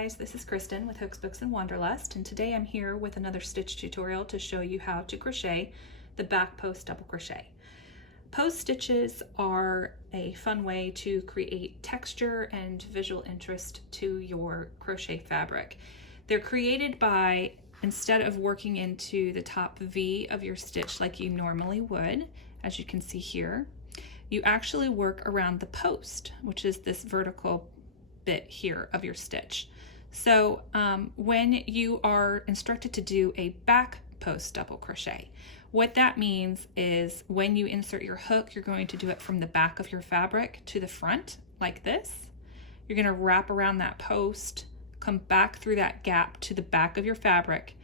guys, this is Kristen with Hooks, Books, and Wanderlust, and today I'm here with another stitch tutorial to show you how to crochet the back post double crochet. Post stitches are a fun way to create texture and visual interest to your crochet fabric. They're created by, instead of working into the top V of your stitch like you normally would, as you can see here, you actually work around the post, which is this vertical bit here of your stitch. So when you are instructed to do a back post double crochet, what that means is when you insert your hook, you're going to do it from the back of your fabric to the front like this. You're going to wrap around that post, come back through that gap to the back of your fabric,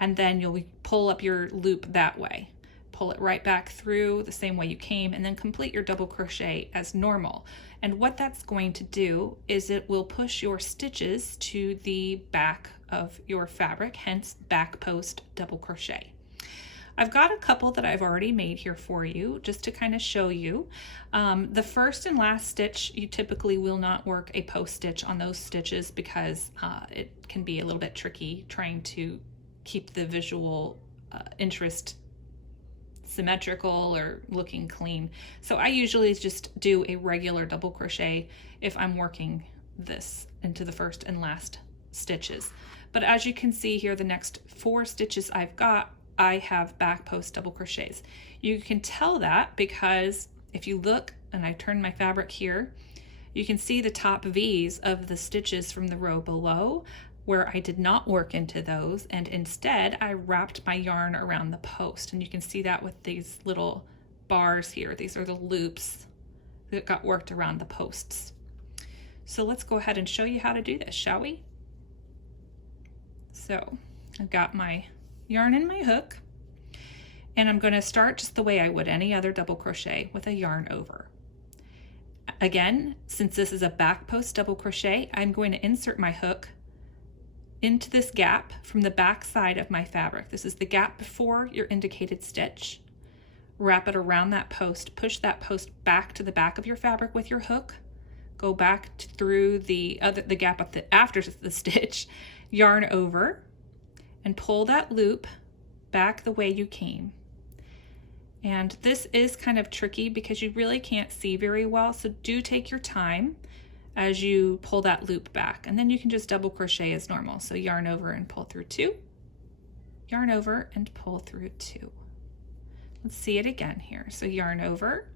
and then you'll pull up your loop that way. Pull it right back through the same way you came, and then complete your double crochet as normal. And what that's going to do is it will push your stitches to the back of your fabric, hence back post double crochet. I've got a couple that I've already made here for you just to kind of show you. The first and last stitch, you typically will not work a post stitch on those stitches because it can be a little bit tricky trying keep the visual interest symmetrical or looking clean. So I usually just do a regular double crochet if I'm working this into the first and last stitches. But as you can see here, the next 4 stitches I've got, I have back post double crochets. You can tell that because if you look and I turn my fabric here, you can see the top V's of the stitches from the row below where I did not work into those, and instead I wrapped my yarn around the post. And you can see that with these little bars here. These are the loops that got worked around the posts. So let's go ahead and show you how to do this, shall we? So I've got my yarn and my hook, and I'm going to start just the way I would any other double crochet with a yarn over. Again, since this is a back post double crochet, I'm going to insert my hook into this gap from the back side of my fabric. This is the gap before your indicated stitch. Wrap it around that post, push that post back to the back of your fabric with your hook, go back through the gap after the stitch, yarn over, and pull that loop back the way you came. And this is kind of tricky because you really can't see very well, so do take your time as you pull that loop back, and then you can just double crochet as normal. So yarn over and pull through 2, yarn over and pull through 2. Let's see it again here. So yarn over.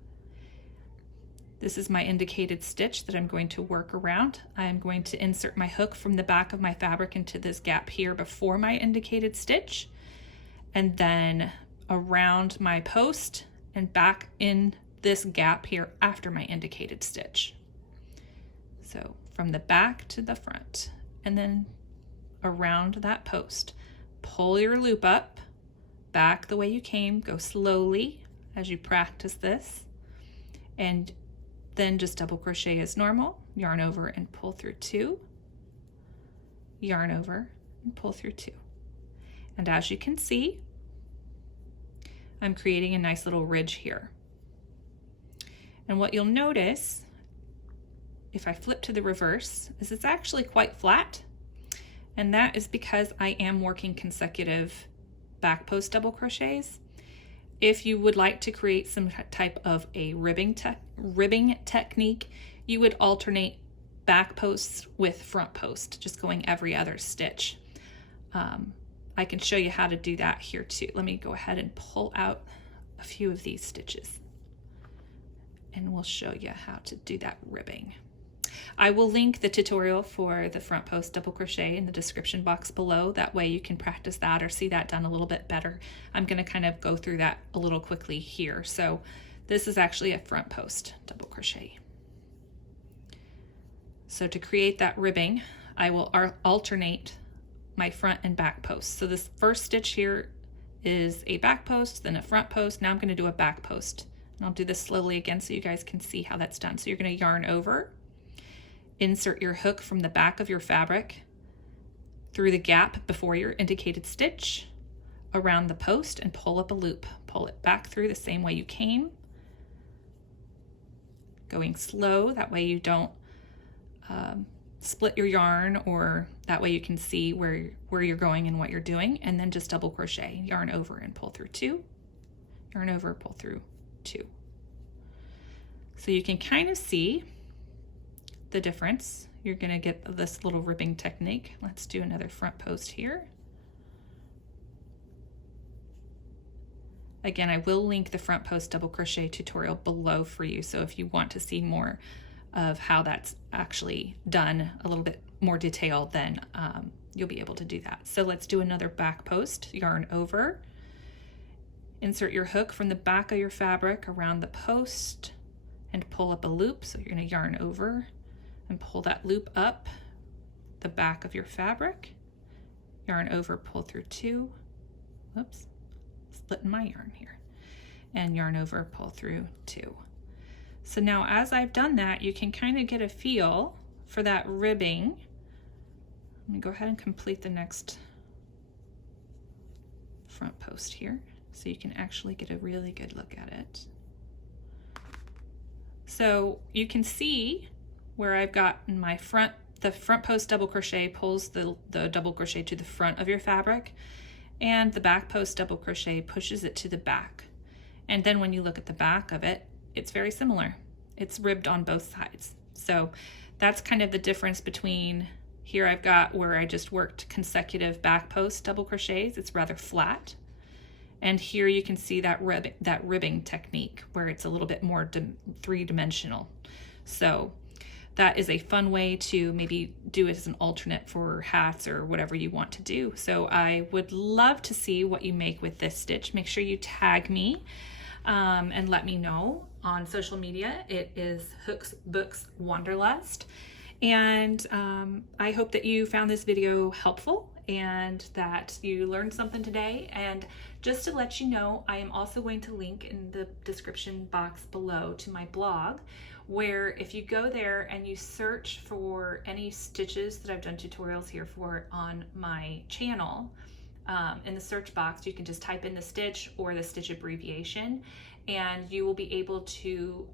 This is my indicated stitch that I'm going to work around. I'm going to insert my hook from the back of my fabric into this gap here before my indicated stitch, and then around my post and back in this gap here after my indicated stitch. So from the back to the front, and then around that post. Pull your loop up, back the way you came, go slowly as you practice this, and then just double crochet as normal, yarn over and pull through 2, yarn over and pull through 2. And as you can see, I'm creating a nice little ridge here. And what you'll notice, if I flip to the reverse, is it's actually quite flat. And that is because I am working consecutive back post double crochets. If you would like to create some type of a ribbing technique, you would alternate back posts with front post, just going every other stitch. I can show you how to do that here too. Let me go ahead and pull out a few of these stitches, and we'll show you how to do that ribbing. I will link the tutorial for the front post double crochet in the description box below. That way you can practice that or see that done a little bit better. I'm going to kind of go through that a little quickly here. So this is actually a front post double crochet. So to create that ribbing, I will alternate my front and back posts. So this first stitch here is a back post, then a front post. Now I'm going to do a back post. And I'll do this slowly again so you guys can see how that's done. So you're going to yarn over, insert your hook from the back of your fabric through the gap before your indicated stitch, around the post, and pull up a loop. Pull it back through the same way you came, going slow, that way you don't split your yarn, or that way you can see where you're going and what you're doing, and then just double crochet, yarn over and pull through 2, yarn over, pull through 2. So you can kind of see the difference. You're going to get this little ribbing technique. Let's do another front post here. Again, I will link the front post double crochet tutorial below for you, so if you want to see more of how that's actually done, a little bit more detail, then you'll be able to do that. So let's do another back post, yarn over, insert your hook from the back of your fabric around the post and pull up a loop. So you're going to yarn over and pull that loop up the back of your fabric, yarn over, pull through 2, whoops, splitting my yarn here, and yarn over, pull through 2. So now as I've done that, you can kind of get a feel for that ribbing. Let me go ahead and complete the next front post here so you can actually get a really good look at it. So you can see where I've got my the front post double crochet pulls the double crochet to the front of your fabric, and the back post double crochet pushes it to the back. And then when you look at the back of it, it's very similar. It's ribbed on both sides. So that's kind of the difference between here I've got where I just worked consecutive back post double crochets. It's rather flat. And here you can see that ribbing technique where it's a little bit more three-dimensional. So that is a fun way to maybe do it as an alternate for hats or whatever you want to do. So I would love to see what you make with this stitch. Make sure you tag me and let me know on social media. It is Hooks Books Wanderlust. And I hope that you found this video helpful and that you learned something today. And just to let you know, I am also going to link in the description box below to my blog, where if you go there and you search for any stitches that I've done tutorials here for on my channel, in the search box, you can just type in the stitch or the stitch abbreviation, and you will be able to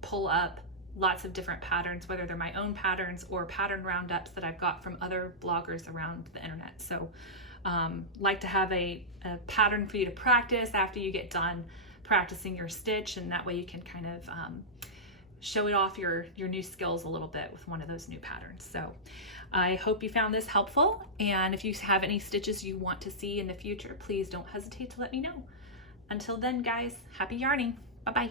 pull up lots of different patterns, whether they're my own patterns or pattern roundups that I've got from other bloggers around the internet. So like to have a pattern for you to practice after you get done practicing your stitch, and that way you can kind of show it off your new skills a little bit with one of those new patterns. So I hope you found this helpful, and if you have any stitches you want to see in the future, please don't hesitate to let me know. Until then, guys, happy yarning. Bye-bye.